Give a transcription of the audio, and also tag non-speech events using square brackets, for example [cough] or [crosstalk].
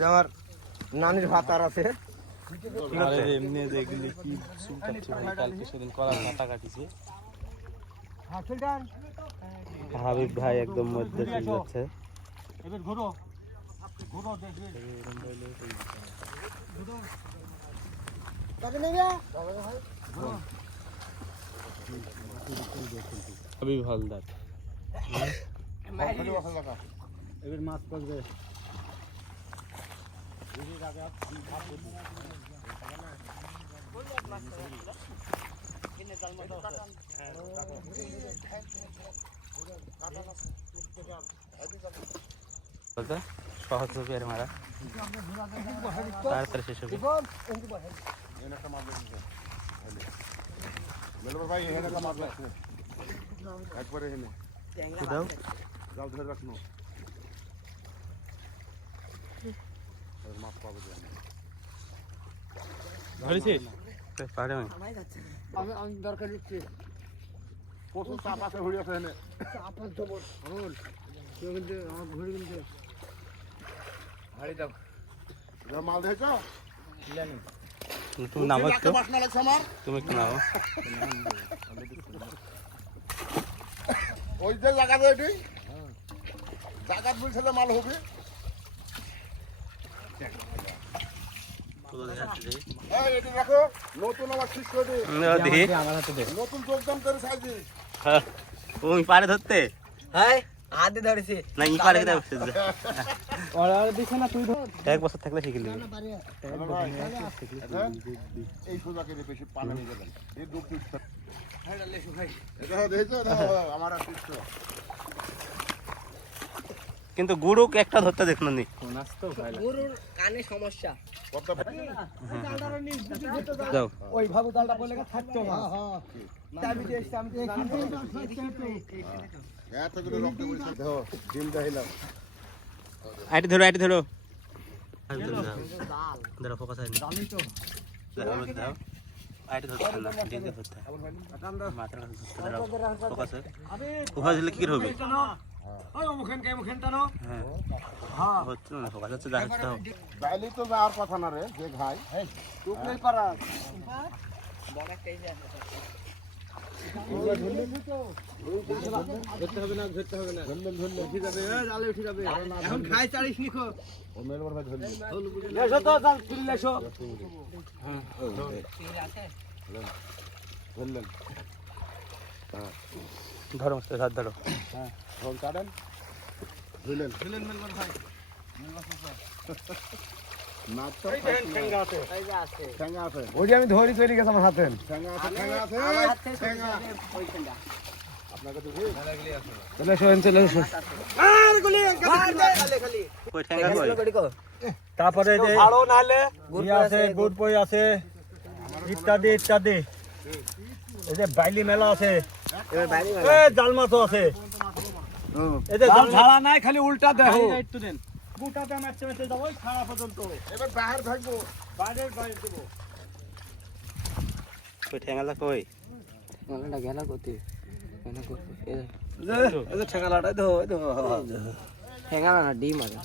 আমার নানির আছে। আরে এমনি দেখলি কি চুলকাচ্ছে ভাই, কালকে সেদিন কলার কাটা হাবিব ভাই একদম মধ্যে যাচ্ছে ঘুরো দেখবে হাবিব হালদার এবার মাছ পড়বে বলতে সহজ হবে আর মারা তাড়াতাড়ি শেষ হবে ভাই এখানে মাছ আছে। একবারে এখানে। জাল ধরে রাখনো। মাছ পাবে ধরেছিস পারে আমি। আমি আমি দরকার দিচ্ছি প্রচুর চাপ আছে আছে এখানে। আপনার তো বল। কেউ কিন্তু আমার ঘুরে কিন্তু এবার মাল দেখেছ তুমি নামো একটু। তুমি একটু নামো ওই যে জায়গাতে এটি। যে মাল হবে। সাইজি। হ্যাঁ। তুমি পারে ধরতে? হ্যাঁ হাতে ধরেছি। না ই পারে [laughs] এক বছর থাকলে শিখে কিন্তু গুরুক একটা ধরতে দেখল নি। গরুর কানে সমস্যা ওই থাকতো না আমি যে আমি যে এত করে রক্ত পড়ছে দেখো ডিমটা হিলাম আইটি ধরো আইটি ধরো। ধরো ফোকাস হয়নি। দাও দাও আইটি ধরতে না ডিমকে ধরতে। মাথার ধরতে দাও ফোকাস ফোকাস দিলে কি হবে ওই মুখেন কে মুখেন টানো হ্যাঁ। হচ্ছে না ফোকাস হচ্ছে দেখা যাচ্ছে বাইলি তো যাওয়ার কথা না রে যে ঘাই। টুকলেই পারা বড় একটা ধরো হাত ধরো। ফোন কাটেন। ধরলেন ধরলেন মেলবার ভাই। না ওইটা আমি ধরি চলে গেছে আমার হাতে ঠ্যাঙ্গা আছে ঠ্যাঙ্গা আছে আমার হাত থেকে ঠ্যাঙ্গা ওইখানটা আপনাকে তো চলে এসো চলে এসো খালি খালি কই ঠ্যাঙ্গা কই তারপরে যে ভালো নালে ইয়ে আছে গুড বই আছে ইত্যাদি ইত্যাদি এই যে বাইলি মেলা আছে এবার বাইরে এ জাল মাছও আছে এই যে জাল ঝাড়া নাই খালি উল্টা দেখো একটু দেন গোটাতে মারতে মারতে যাব সারা পর্যন্ত। এবার বাহির থাকব। বাইরে বাইরে দেবো। কই ঠ্যাঙ্গালা কই? মালাটা গেলা কোথায়? ঠেঙ্গালাটা দেখো ঠেঙ্গা না ডিম আছে।